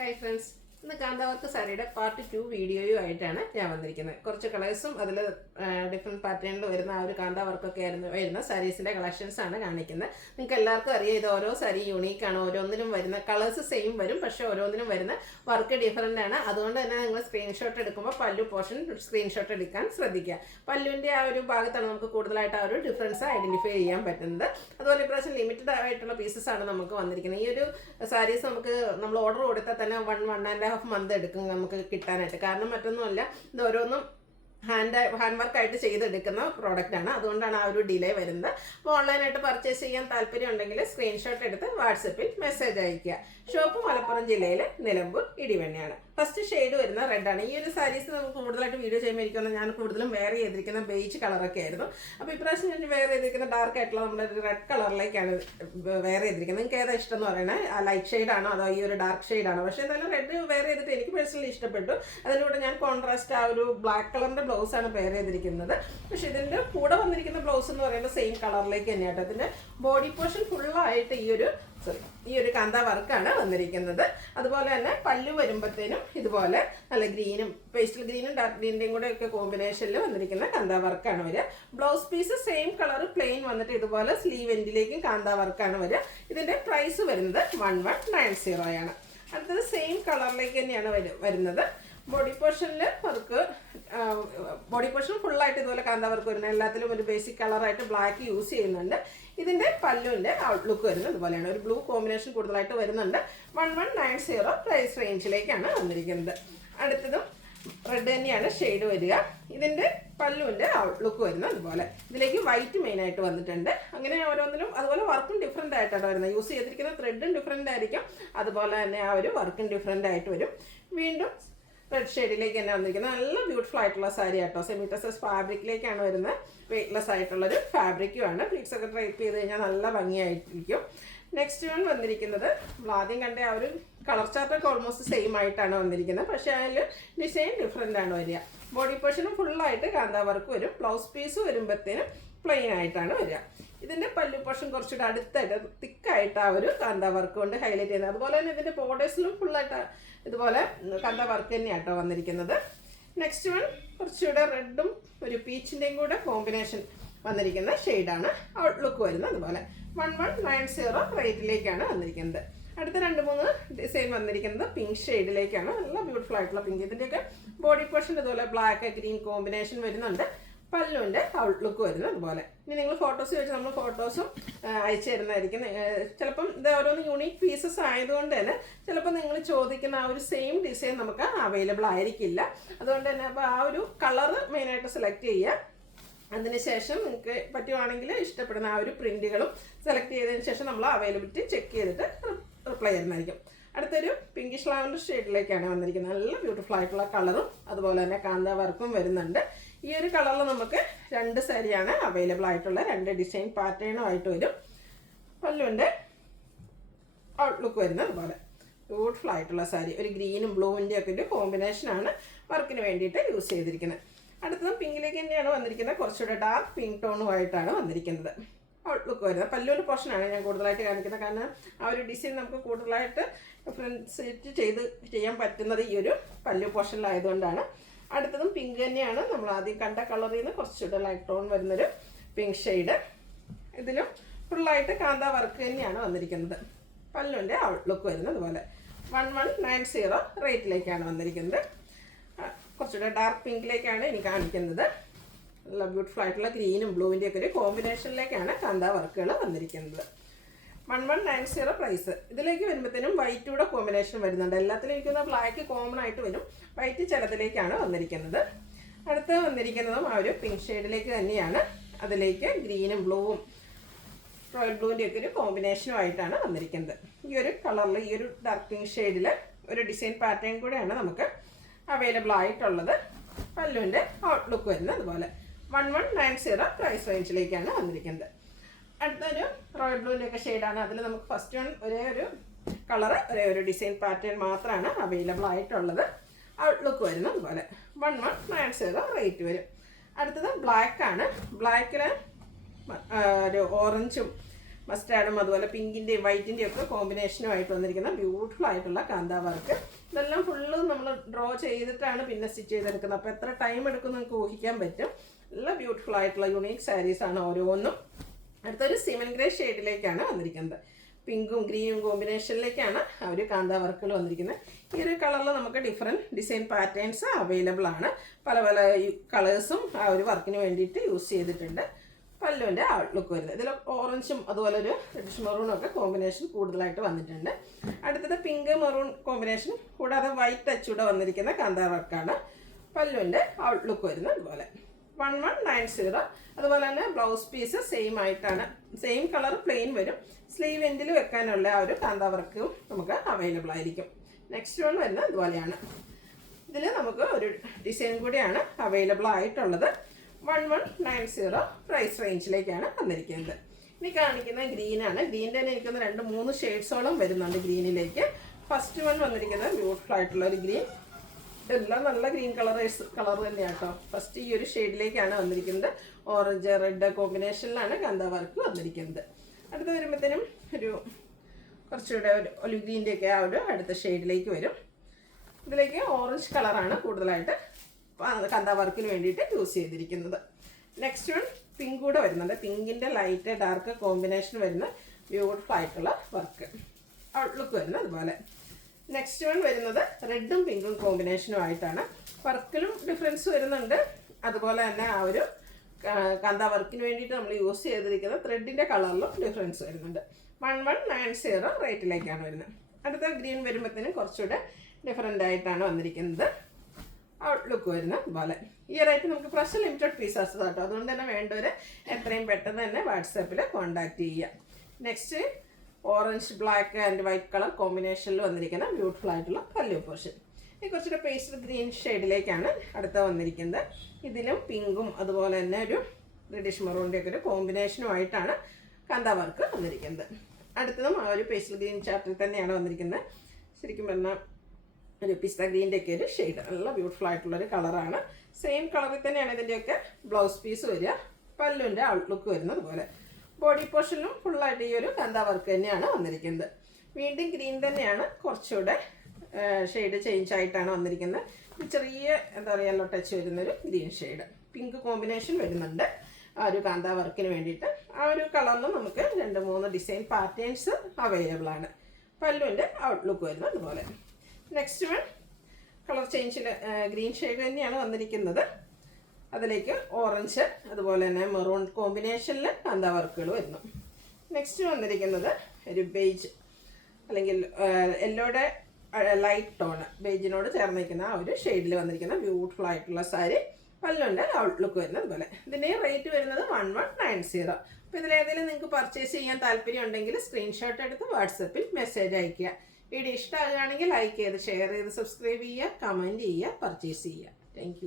Hi friends, ഇന്ന് കാന്താവർക്ക് സാരിയുടെ part 2 വീഡിയോയുമായിട്ടാണ് ഞാൻ വന്നിരിക്കുന്നത്. കുറച്ച് കളേഴ്സും അതിൽ ഡിഫറെൻറ്റ് പാറ്റേണിൽ വരുന്ന ആ ഒരു കാന്താവർക്കൊക്കെ വരുന്ന സാരീസിൻ്റെ കളക്ഷൻസ് ആണ് കാണിക്കുന്നത്. നിങ്ങൾക്ക് എല്ലാവർക്കും അറിയാം, ഇത് ഓരോ സാരി യൂണീക്കാണ്. ഓരോന്നിനും വരുന്ന കളേഴ്സ് സെയിം വരും, പക്ഷേ ഓരോന്നിനും വരുന്ന വർക്ക് ഡിഫറൻ്റ് ആണ്. അതുകൊണ്ട് തന്നെ നിങ്ങൾ സ്ക്രീൻഷോട്ട് എടുക്കുമ്പോൾ പല്ലു പോർഷൻ സ്ക്രീൻഷോട്ട് എടുക്കാൻ ശ്രദ്ധിക്കുക. പല്ലുവിൻ്റെ ആ ഒരു ഭാഗത്താണ് നമുക്ക് കൂടുതലായിട്ട് ആ ഒരു ഡിഫറൻസ് ഐഡൻറ്റിഫൈ ചെയ്യാൻ പറ്റുന്നത്. അതുപോലെ ഇപ്രാവശ്യം ലിമിറ്റഡ് ആയിട്ടുള്ള പീസസ് ആണ് നമുക്ക് വന്നിരിക്കുന്നത്. ഈ ഒരു സാരീസ് നമ്മൾ ഓർഡർ കൊടുത്താൽ തന്നെ 1.5 മന്ത് എടുക്കും നമുക്ക് കിട്ടാനായിട്ട്. കാരണം മറ്റൊന്നുമല്ല, ഇത് ഓരോന്നും ഹാൻഡ് വർക്കായിട്ട് ചെയ്തെടുക്കുന്ന പ്രോഡക്റ്റാണ്. അതുകൊണ്ടാണ് ആ ഒരു ഡിലേ വരുന്നത്. അപ്പോൾ ഓൺലൈനായിട്ട് പർച്ചേസ് ചെയ്യാൻ താല്പര്യം ഉണ്ടെങ്കിൽ സ്ക്രീൻഷോട്ട് എടുത്ത് വാട്സപ്പിൽ മെസ്സേജ് അയയ്ക്കുക. ഷോപ്പ് മലപ്പുറം ജില്ലയിലെ നിലമ്പൂർ ഇടിവണ്ണയാണ്. ഫസ്റ്റ് ഷെയ്ഡ് വരുന്ന റെഡാണ്. ഈ ഒരു സാരീസ് നമുക്ക് കൂടുതലായിട്ട് വീഡിയോ ചെയ്യുമ്പോൾ ഇരിക്കുന്നത് ഞാൻ കൂടുതലും വെയർ ചെയ്തിരിക്കുന്ന ബേജ് കളറൊക്കെ ആയിരുന്നു. അപ്പോൾ ഇപ്രാവശ്യം ഞാൻ വെയർ ചെയ്തിരിക്കുന്ന ഡാർക്ക് ആയിട്ടുള്ള നമ്മുടെ റെഡ് കളറിലേക്കാണ് വെയർ ചെയ്തിരിക്കുന്നത്. നിങ്ങൾക്ക് ഏതാ ഇഷ്ടം എന്ന് പറയുന്നത്, ആ ലൈറ്റ് ഷെയ്ഡാണോ അതോ ഈ ഒരു ഡാർക്ക് ഷെയ്ഡാണോ? പക്ഷേ എന്തായാലും റെഡ് വെയർ ചെയ്തിട്ട് എനിക്ക് പേഴ്സണലി ഇഷ്ടപ്പെട്ടു. അതിൻ്റെ കൂടെ ഞാൻ കോൺട്രാസ്റ്റ് ആ ഒരു ബ്ലാക്ക് കളറിൻ്റെ ബ്ലൗസാണ് വെയർ ചെയ്തിരിക്കുന്നത്. പക്ഷേ ഇതിൻ്റെ കൂടെ വന്നിരിക്കുന്ന ബ്ലൗസ് എന്ന് പറയുമ്പോൾ സെയിം കളറിലേക്ക് തന്നെയാട്ടോ. ഇതിൻ്റെ ബോഡി പോർഷൻ ഫുള്ളായിട്ട് ഈ ഒരു കാന്താ വർക്കാണ് വന്നിരിക്കുന്നത്. അതുപോലെ തന്നെ പല്ലു വരുമ്പോഴത്തേനും ഇതുപോലെ നല്ല ഗ്രീനും പേസ്റ്റൽ ഗ്രീനും ഡാർക്ക് ഗ്രീനിൻ്റെയും കൂടെ ഒക്കെ കോമ്പിനേഷനിൽ വന്നിരിക്കുന്ന കാന്താ വർക്കാണ് വരിക. Blouse piece same colour plain വന്നിട്ട് ഇതുപോലെ സ്ലീവ് എൻഡിലേക്കും കാന്താ വർക്കാണ് വരിക. ഇതിൻ്റെ പ്രൈസ് വരുന്നത് 1190 ആണ്. അടുത്തത് സെയിം കളറിലേക്ക് തന്നെയാണ് വരുന്നത്. ബോഡി പോർഷനിൽ വർക്ക്, ബോഡി പോർഷൻ ഫുള്ളായിട്ട് ഇതുപോലെ കാന്താ വർക്ക് വരുന്നത്. എല്ലാത്തിലും ഒരു ബേസിക് കളറായിട്ട് ബ്ലാക്ക് യൂസ് ചെയ്യുന്നുണ്ട്. ഇതിൻ്റെ പല്ലുവിൻ്റെ ഔട്ട്ലുക്ക് വരുന്നത് ഇതുപോലെയാണ്. ഒരു ബ്ലൂ കോമ്പിനേഷൻ കൂടുതലായിട്ട് വരുന്നുണ്ട്. 1190 പ്രൈസ് റേഞ്ചിലേക്കാണ് വന്നിരിക്കുന്നത്. അടുത്തതും റെഡ് തന്നെയാണ് ഷെയ്ഡ് വരിക. ഇതിൻ്റെ പല്ലുവിൻ്റെ ഔട്ട്ലുക്ക് വരുന്നത് അതുപോലെ. ഇതിലേക്ക് വൈറ്റ് മെയിനായിട്ട് വന്നിട്ടുണ്ട്. അങ്ങനെ ഓരോന്നിലും അതുപോലെ വർക്കും ഡിഫറെൻ്റ് ആയിട്ടാണ് വരുന്നത്. യൂസ് ചെയ്തിരിക്കുന്ന ത്രെഡും ഡിഫറെൻ്റ് ആയിരിക്കും. അതുപോലെ തന്നെ ആ ഒരു വർക്കും ഡിഫറെൻ്റ് ആയിട്ട് വരും. വീണ്ടും റെഡ് ഷെയ്ഡിലേക്ക് തന്നെ വന്നിരിക്കുന്നത്. നല്ല ബ്യൂട്ടിഫുൾ ആയിട്ടുള്ള സാരി ആട്ടോ. സെമി ടസസ് ഫാബ്രിക്കിലേക്കാണ് വരുന്നത്. വെയ്റ്റ്ലെസ് ആയിട്ടുള്ളൊരു ഫാബ്രിക്കുമാണ്. പ്ലീറ്റ്സ് ഒക്കെ ഡ്രൈപ്പ് ചെയ്ത് കഴിഞ്ഞാൽ നല്ല ഭംഗിയായിരിക്കും. നെക്സ്റ്റ് വൺ വന്നിരിക്കുന്നത് ആദ്യം കണ്ട ആ ഒരു കളർ ചാർട്ടൊക്കെ ഓൾമോസ്റ്റ് സെയിം ആയിട്ടാണ് വന്നിരിക്കുന്നത്. പക്ഷേ അതിൽ ഡിസൈൻ ഡിഫറെൻ്റ് ആണ് വരിക. ബോഡി പോർഷനും ഫുള്ളായിട്ട് കാന്താ വർക്ക് വരും. ബ്ലൗസ് പീസ് വരുമ്പോഴത്തേനും പ്ലെയിൻ ആയിട്ടാണ് വരിക. ഇതിൻ്റെ പല്ലു പോർഷൻ കുറച്ചുകൂടെ അടുത്തായിട്ട് തിക്കായിട്ട് ആ ഒരു കാന്താ വർക്ക് കൊണ്ട് ഹൈലൈറ്റ് ചെയ്യുന്നത്. അതുപോലെ തന്നെ ഇതിൻ്റെ ബോർഡേഴ്സിലും ഫുള്ളായിട്ട് ഇതുപോലെ കാന്താ വർക്ക് തന്നെയാട്ടോ വന്നിരിക്കുന്നത്. നെക്സ്റ്റ് വൺ കുറച്ചുകൂടെ റെഡും ഒരു പീച്ചിൻ്റെയും കൂടെ കോമ്പിനേഷൻ വന്നിരിക്കുന്ന ഷെയ്ഡാണ്. ഔട്ട്ലുക്ക് വരുന്നത് അതുപോലെ. 1190 റേറ്റിലേക്കാണ് വന്നിരിക്കുന്നത്. അടുത്ത 2-3 ഡിസൈൻ വന്നിരിക്കുന്നത് പിങ്ക് ഷെയ്ഡിലേക്കാണ്. നല്ല ബ്യൂട്ടിഫുൾ ആയിട്ടുള്ള പിങ്ക്. ഇതിൻ്റെയൊക്കെ ബോഡി പോർഷൻ ഇതുപോലെ ബ്ലാക്ക് ഗ്രീൻ കോമ്പിനേഷൻ വരുന്നുണ്ട്. പല്ലുവിൻ്റെ ഔട്ട്ലുക്ക് വരുന്നത് അതുപോലെ. ഇനി നിങ്ങൾ ഫോട്ടോസ് ചോദിച്ചാൽ നമ്മൾ ഫോട്ടോസും അയച്ചു തരുന്നതായിരിക്കും. ചിലപ്പം ഇത് ഓരോന്ന് യൂണീക്ക് പീസസ് ആയതുകൊണ്ട് തന്നെ ചിലപ്പോൾ നിങ്ങൾ ചോദിക്കുന്ന ആ ഒരു സെയിം ഡിസൈൻ നമുക്ക് അവൈലബിൾ ആയിരിക്കില്ല. അതുകൊണ്ട് തന്നെ അപ്പോൾ ആ ഒരു കളറ് മെയിനായിട്ട് സെലക്ട് ചെയ്യുക. അതിനുശേഷം നിങ്ങൾക്ക് പറ്റുവാണെങ്കിൽ ഇഷ്ടപ്പെടുന്ന ആ ഒരു പ്രിൻറ്റുകളും സെലക്ട് ചെയ്തതിന് ശേഷം നമ്മൾ അവൈലബിലിറ്റി ചെക്ക് ചെയ്തിട്ട് റിപ്ലൈ ചെയ്യുന്നതായിരിക്കും. അടുത്തൊരു പിങ്കിഷ് ലാവൻഡർ ഷെയ്ഡിലേക്കാണ് വന്നിരിക്കുന്നത്. നല്ല ബ്യൂട്ടിഫുൾ ആയിട്ടുള്ള കളറും അതുപോലെ തന്നെ കാന്താ വർക്കും വരുന്നുണ്ട്. ഈ ഒരു കളറിൽ നമുക്ക് 2 സാരിയാണ് അവൈലബിൾ ആയിട്ടുള്ള. 2 ഡിസൈൻ പാറ്റേണും ആയിട്ട് വരും. പല്ലുവിൻ്റെ ഔട്ട്ലുക്ക് വരുന്നത് അതുപോലെ. ബ്യൂട്ടിഫുൾ ആയിട്ടുള്ള സാരി. ഒരു ഗ്രീനും ബ്ലൂവിൻ്റെ ഒക്കെ ഒരു കോമ്പിനേഷനാണ് വർക്കിന് വേണ്ടിയിട്ട് യൂസ് ചെയ്തിരിക്കുന്നത്. അടുത്തതും പിങ്കിലേക്ക് തന്നെയാണ് വന്നിരിക്കുന്നത്. കുറച്ചുകൂടെ ഡാർക്ക് പിങ്ക് ടോണുമായിട്ടാണ് വന്നിരിക്കുന്നത്. ഔട്ട്ലുക്ക് വരുന്നത്. പല്ലുവിൻ്റെ പോർഷനാണ് ഞാൻ കൂടുതലായിട്ട് കാണിക്കുന്നത്. കാരണം ആ ഒരു ഡിസൈൻ നമുക്ക് കൂടുതലായിട്ട് ഡിഫറൻഷിയേറ്റ് ചെയ്യാൻ പറ്റുന്നത് ഈ ഒരു പല്ലു പോർഷനിലായതുകൊണ്ടാണ്. അടുത്തതും പിങ്ക് തന്നെയാണ്. നമ്മൾ ആദ്യം കണ്ട കളറിൽ നിന്ന് കുറച്ചുകൂടെ ലൈറ്റ് ടോൺ വരുന്നൊരു പിങ്ക് ഷെയ്ഡ്. ഇതിലും ഫുള്ളായിട്ട് കാന്താ വർക്ക് തന്നെയാണ് വന്നിരിക്കുന്നത്. പല്ലുവിൻ്റെ ഔട്ട്ലുക്ക് വരുന്നത് അതുപോലെ. 1190 റേറ്റിലേക്കാണ് വന്നിരിക്കുന്നത്. കുറച്ചുകൂടെ ഡാർക്ക് പിങ്കിലേക്കാണ് ഇനി കാണിക്കുന്നത്. നല്ല ബ്യൂട്ടിഫുൾ ആയിട്ടുള്ള ഗ്രീനും ബ്ലൂവിൻ്റെ ഒക്കെ ഒരു കോമ്പിനേഷനിലേക്കാണ് കാന്താ വർക്കുകൾ വന്നിരിക്കുന്നത്. 1190 പ്രൈസ്. ഇതിലേക്ക് വരുമ്പോഴത്തേനും വൈറ്റൂടെ കോമ്പിനേഷൻ വരുന്നുണ്ട്. എല്ലാത്തിലും ഇരിക്കുന്ന ബ്ലാക്ക് കോമൺ ആയിട്ട് വരും. വൈറ്റ് ചിലതിലേക്കാണ് വന്നിരിക്കുന്നത്. അടുത്ത് വന്നിരിക്കുന്നതും ആ ഒരു പിങ്ക് ഷെയ്ഡിലേക്ക് തന്നെയാണ്. അതിലേക്ക് ഗ്രീനും ബ്ലൂവും റോയൽ ബ്ലൂവിൻ്റെ ഒക്കെ ഒരു കോമ്പിനേഷനുമായിട്ടാണ് വന്നിരിക്കുന്നത്. ഈ ഒരു കളറിൽ ഈ ഒരു ഡാർക്ക് പിങ്ക് ഷെയ്ഡിൽ ഒരു ഡിസൈൻ പാറ്റേൺ കൂടെയാണ് നമുക്ക് അവൈലബിൾ ആയിട്ടുള്ളത്. പല്ലുവിൻ്റെ ഔട്ട്ലുക്ക് വരുന്നത് അതുപോലെ. 1190 പ്രൈസ് റേഞ്ചിലേക്കാണ് വന്നിരിക്കുന്നത്. അടുത്തൊരു റോയൽ ബ്ലൂവിൻ്റെ ഒക്കെ ഷെയ്ഡാണ്. അതിൽ നമുക്ക് ഫസ്റ്റ് വൺ ഒരേ ഒരു കളറ് ഒരേ ഒരു ഡിസൈൻ പാറ്റേൺ മാത്രമാണ് അവൈലബിൾ ആയിട്ടുള്ളത്. ഔട്ട്ലുക്ക് വരുന്നത് അതുപോലെ. 1190 റേറ്റ് വരും. അടുത്തത് ബ്ലാക്ക് ആണ്. ബ്ലാക്കിൽ ഒരു ഓറഞ്ചും മസ്റ്റാർഡും അതുപോലെ പിങ്കിൻ്റെയും വൈറ്റിൻ്റെയും ഒക്കെ കോമ്പിനേഷനുമായിട്ട് വന്നിരിക്കുന്ന ബ്യൂട്ടിഫുൾ ആയിട്ടുള്ള കാന്താ വർക്ക്. ഇതെല്ലാം ഫുള്ള് നമ്മൾ ഡ്രോ ചെയ്തിട്ടാണ് പിന്നെ സ്റ്റിച്ച് ചെയ്തെടുക്കുന്നത്. അപ്പോൾ എത്ര ടൈം എടുക്കും നിങ്ങൾക്ക് ഊഹിക്കാൻ പറ്റും. നല്ല ബ്യൂട്ടിഫുൾ ആയിട്ടുള്ള യുണീക്ക് സാരീസാണ് ഓരോന്നും. അടുത്തൊരു സിമൻ ഗ്രേ ഷെയ്ഡിലേക്കാണ് വന്നിരിക്കുന്നത്. പിങ്കും ഗ്രീനും കോമ്പിനേഷനിലേക്കാണ് ആ ഒരു കാന്താ വർക്കുകൾ വന്നിരിക്കുന്നത്. ഈ ഒരു കളറിൽ നമുക്ക് ഡിഫറെൻറ്റ് ഡിസൈൻ പാറ്റേൺസ് അവൈലബിൾ ആണ്. പല പല കളേഴ്സും ആ ഒരു വർക്കിന് വേണ്ടിയിട്ട് യൂസ് ചെയ്തിട്ടുണ്ട്. പല്ലുവിൻ്റെ ഔട്ട്ലുക്ക് വരുന്നത് ഇതിൽ ഓറഞ്ചും അതുപോലെ ഒരു റെഡിഷ് മെറൂണും ഒക്കെ കോമ്പിനേഷൻ കൂടുതലായിട്ട് വന്നിട്ടുണ്ട്. അടുത്തത് പിങ്ക് മെറൂൺ കോമ്പിനേഷൻ കൂടാതെ വൈറ്റ് ടച്ച് കൂടെ വന്നിരിക്കുന്ന കാന്താ വർക്കാണ്. പല്ലുവിൻ്റെ ഔട്ട്ലുക്ക് വരുന്നത് അതുപോലെ 1190. അതുപോലെ തന്നെ ബ്ലൗസ് പീസ് സെയിം ആയിട്ടാണ്, സെയിം കളർ പ്ലെയിൻ വരും. സ്ലീവ് എൻഡിൽ വെക്കാനുള്ള ആ ഒരു കാന്താ വർക്കും നമുക്ക് അവൈലബിൾ ആയിരിക്കും. നെക്സ്റ്റ് വൺ വരുന്നത് ഇതുപോലെയാണ്. ഇതിൽ നമുക്ക് ഒരു ഡിസൈൻ കൂടിയാണ് അവൈലബിൾ ആയിട്ടുള്ളത്. 1190 പ്രൈസ് റേഞ്ചിലേക്കാണ് വന്നിരിക്കുന്നത്. ഇനി കാണിക്കുന്നത് ഗ്രീനാണ്. ഗ്രീനിൻ്റെ തന്നെ എനിക്കൊന്ന് 2-3 ഷെയ്ഡ്സോളം വരുന്നുണ്ട് ഗ്രീനിലേക്ക്. ഫസ്റ്റ് വൺ വന്നിരിക്കുന്നത് ബ്യൂട്ടിഫുൾ ആയിട്ടുള്ള ഒരു ഗ്രീൻ. എല്ലാം നല്ല ഗ്രീൻ കളർ തന്നെയാണ് കേട്ടോ. ഫസ്റ്റ് ഈ ഒരു ഷെയ്ഡിലേക്കാണ് വന്നിരിക്കുന്നത്. ഓറഞ്ച് റെഡ് കോമ്പിനേഷനിലാണ് കാന്താ വർക്ക് വന്നിരിക്കുന്നത്. അടുത്ത് വരുമ്പോഴത്തേനും ഒരു കുറച്ചുകൂടെ ഒരു ഒലിവ് ഗ്രീൻ്റെയൊക്കെ ആ ഒരു അടുത്ത ഷെയ്ഡിലേക്ക് വരും. ഇതിലേക്ക് ഓറഞ്ച് കളറാണ് കൂടുതലായിട്ട് കാന്താ വർക്കിന് വേണ്ടിയിട്ട് യൂസ് ചെയ്തിരിക്കുന്നത്. നെക്സ്റ്റ് വൺ പിങ്ക് കൂടെ വരുന്നുണ്ട്. പിങ്കിൻ്റെ ലൈറ്റ് ഡാർക്ക് കോമ്പിനേഷൻ വരുന്ന ബ്യൂട്ടിഫുൾ ആയിട്ടുള്ള വർക്ക്. ഔട്ട്ലുക്ക് വരുന്നത് അതുപോലെ. നെക്സ്റ്റ് വൺ വരുന്നത് റെഡും പിങ്കും കോമ്പിനേഷനും ആയിട്ടാണ്. വർക്കിലും ഡിഫറൻസ് വരുന്നുണ്ട്. അതുപോലെ തന്നെ ആ ഒരു കാന്താ വർക്കിന് വേണ്ടിയിട്ട് നമ്മൾ യൂസ് ചെയ്തിരിക്കുന്ന ത്രെഡിൻ്റെ കളറിലും ഡിഫറൻസ് വരുന്നുണ്ട്. 1190 റേറ്റിലേക്കാണ് വരുന്നത്. അടുത്ത ഗ്രീൻ വരുമ്പോഴത്തേനും കുറച്ചുകൂടെ ഡിഫറെൻ്റ് ആയിട്ടാണ് വന്നിരിക്കുന്നത്. ഔട്ട്ലുക്ക് വരുന്നത് അതുപോലെ. ഈ റേറ്റ് നമുക്ക് ഫ്രഷ് ലിമിറ്റഡ് പീസസ് കേട്ടോ. അതുകൊണ്ട് തന്നെ വേണ്ടവർ എത്രയും പെട്ടെന്ന് തന്നെ വാട്സാപ്പിൽ കോൺടാക്റ്റ് ചെയ്യുക. Next orange black and white colour കോമ്പിനേഷനിൽ വന്നിരിക്കുന്ന ബ്യൂട്ടിഫുൾ ആയിട്ടുള്ള പല്ലു പോർഷൻ. ഈ കുറച്ചുകൂടെ പേസ്റ്റൽ ഗ്രീൻ ഷെയ്ഡിലേക്കാണ് അടുത്ത വന്നിരിക്കുന്നത്. ഇതിലും പിങ്കും അതുപോലെ തന്നെ ഒരു റെഡിഷ് മെറൂണിൻ്റെ ഒക്കെ ഒരു കോമ്പിനേഷനുമായിട്ടാണ് കാന്താ വർക്ക് വന്നിരിക്കുന്നത്. അടുത്തതും ആ ഒരു പേസ്റ്റൽ ഗ്രീൻ ചാർട്ടിൽ തന്നെയാണ് വന്നിരിക്കുന്നത്. ശരിക്കും പറഞ്ഞാൽ ഒരു പിസ്ത ഗ്രീൻ്റെ ഒക്കെ ഒരു ഷെയ്ഡ് നല്ല ബ്യൂട്ടിഫുൾ ആയിട്ടുള്ളൊരു കളറാണ്. സെയിം കളറിൽ തന്നെയാണ് ഇതിൻ്റെയൊക്കെ ബ്ലൗസ് പീസ് വരിക. പല്ലുവിൻ്റെ ഔട്ട്ലുക്ക് വരുന്നത് പോലെ. ബോഡി പോർഷനിലും ഫുള്ളായിട്ട് ഈ ഒരു കാന്താ വർക്ക് തന്നെയാണ് വന്നിരിക്കുന്നത്. വീണ്ടും ഗ്രീൻ തന്നെയാണ്, കുറച്ചുകൂടെ ഷെയ്ഡ് ചേഞ്ച് ആയിട്ടാണ് വന്നിരിക്കുന്നത്. ചെറിയ എന്താ പറയുക യെല്ലോ ടച്ച് വരുന്നൊരു ഗ്രീൻ ഷെയ്ഡ്. പിങ്ക് കോമ്പിനേഷൻ വരുന്നുണ്ട് ആ ഒരു കാന്താ വർക്കിന് വേണ്ടിയിട്ട്. ആ ഒരു കളറിലും നമുക്ക് 2-3 ഡിസൈൻ പാറ്റേൺസ് അവൈലബിൾ ആണ്. പല്ലുവിൻ്റെ ഔട്ട്ലുക്ക് വരുന്നത് അതുപോലെ. നെക്സ്റ്റ് വൺ കളർ ചേഞ്ചിൽ ഗ്രീൻ ഷെയ്ഡ് തന്നെയാണ് വന്നിരിക്കുന്നത്. അതിലേക്ക് ഓറഞ്ച് അതുപോലെ തന്നെ മെറൂൺ കോമ്പിനേഷനിൽ കാന്താ വർക്കുകൾ വരുന്നു. നെക്സ്റ്റ് വന്നിരിക്കുന്നത് ഒരു ബേജ് അല്ലെങ്കിൽ യെല്ലോയുടെ ലൈറ്റ് ടോണ് ബേജിനോട് ചേർന്ന് നിൽക്കുന്ന ആ ഒരു ഷെയ്ഡിൽ വന്നിരിക്കുന്ന ബ്യൂട്ടിഫുൾ ആയിട്ടുള്ള സാരി. പല്ലുവിൻ്റെ ഔട്ട്ലുക്ക് വരുന്നത് അതുപോലെ. ഇതിൻ്റെ റേറ്റ് വരുന്നത് 1190. അപ്പോൾ ഇതിലേതെങ്കിലും നിങ്ങൾക്ക് പർച്ചേസ് ചെയ്യാൻ താല്പര്യം ഉണ്ടെങ്കിൽ സ്ക്രീൻഷോട്ട് എടുത്ത് വാട്സപ്പിൽ മെസ്സേജ് അയയ്ക്കുക. വീഡിയോ ഇഷ്ടമാകുകയാണെങ്കിൽ ലൈക്ക് ചെയ്ത് ഷെയർ ചെയ്ത് സബ്സ്ക്രൈബ് ചെയ്യുക, കമൻറ്റ് ചെയ്യുക, പർച്ചേസ് ചെയ്യുക. താങ്ക്